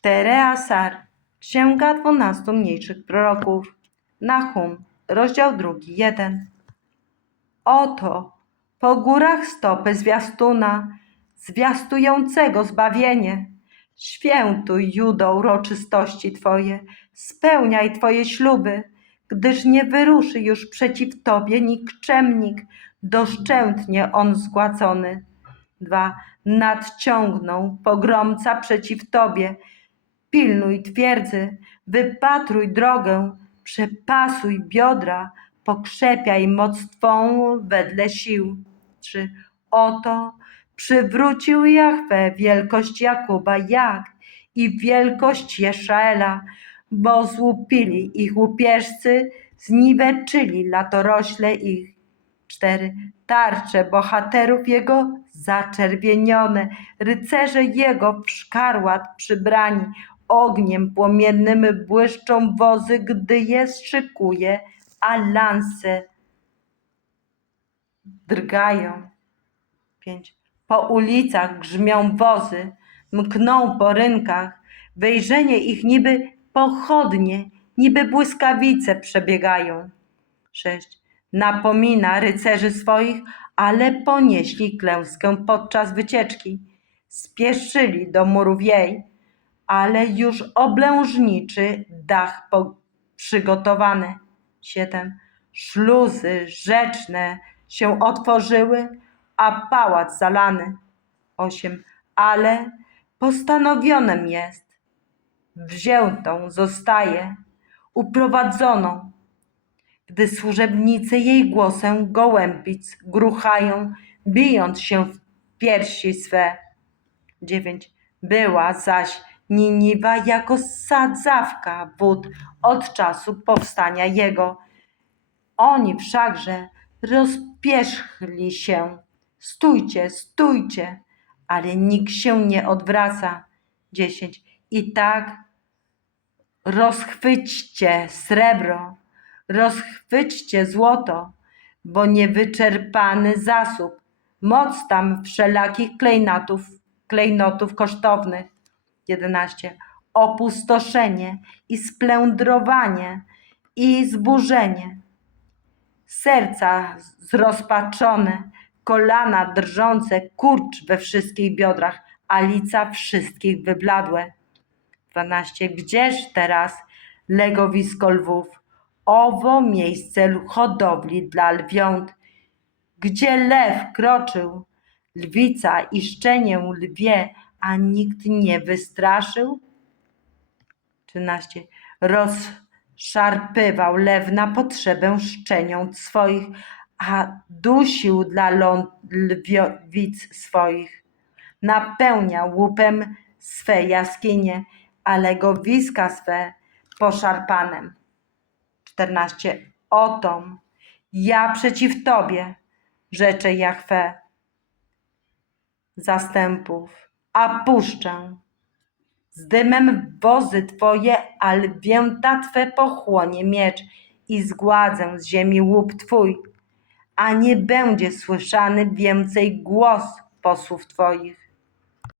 Tereasar, Księga dwunastu mniejszych proroków, Nahum, rozdział drugi, jeden. Oto po górach stopy zwiastuna, zwiastującego zbawienie. Świętuj, Judo, uroczystości Twoje, spełniaj Twoje śluby, gdyż nie wyruszy już przeciw Tobie nikczemnik, doszczętnie on zgładzony. Dwa, nadciągną pogromca przeciw Tobie, pilnuj twierdzy, wypatruj drogę, przepasuj biodra, pokrzepiaj moc Twą wedle sił. Trzy, oto przywrócił Jahwe wielkość Jakuba jak i wielkość Jeszaela, bo złupili ich łupieżcy, zniweczyli latorośle ich. Cztery. Tarcze bohaterów jego zaczerwienione, rycerze jego w szkarłat przybrani, ogniem płomiennym błyszczą wozy, gdy je szykuje, a lanse drgają. Pięć. Po ulicach grzmią wozy, mkną po rynkach, wejrzenie ich niby pochodnie, niby błyskawice przebiegają. Sześć. Napomina rycerzy swoich, ale ponieśli klęskę podczas wycieczki. Spieszyli do murów jej, ale już oblężniczy dach przygotowany. Siedem. Szluzy rzeczne się otworzyły, a pałac zalany. Osiem. Ale postanowionym jest, wziętą zostaje, uprowadzoną, gdy służebnicy jej głosem gołębic gruchają, bijąc się w piersi swe. 9. Była zaś Niniwa jako sadzawka wód od czasu powstania jego. Oni wszakże rozpierzchli się. Stójcie, stójcie, ale nikt się nie odwraca. 10. I tak rozchwyćcie srebro, rozchwyćcie złoto, bo niewyczerpany zasób, moc tam wszelakich klejnotów, klejnotów kosztownych. 11. Opustoszenie i splędrowanie i zburzenie. Serca zrozpaczone, kolana drżące, kurcz we wszystkich biodrach, a lica wszystkich wybladłe. 12. Gdzież teraz legowisko lwów? Owo miejsce hodowli dla lwiąt. Gdzie lew kroczył? Lwica i szczenię lwie, a nikt nie wystraszył? 13. Rozszarpywał lew na potrzebę szczeniąt swoich, a dusił dla lwiowic swoich. Napełniał łupem swe jaskinie, a legowiska swe poszarpanem. 14. Otom, ja przeciw Tobie, rzecze Jahwe zastępów, a puszczę z dymem wozy Twoje, a lwięta Twe pochłonie miecz i zgładzę z ziemi łup Twój, a nie będzie słyszany więcej głos posłów Twoich.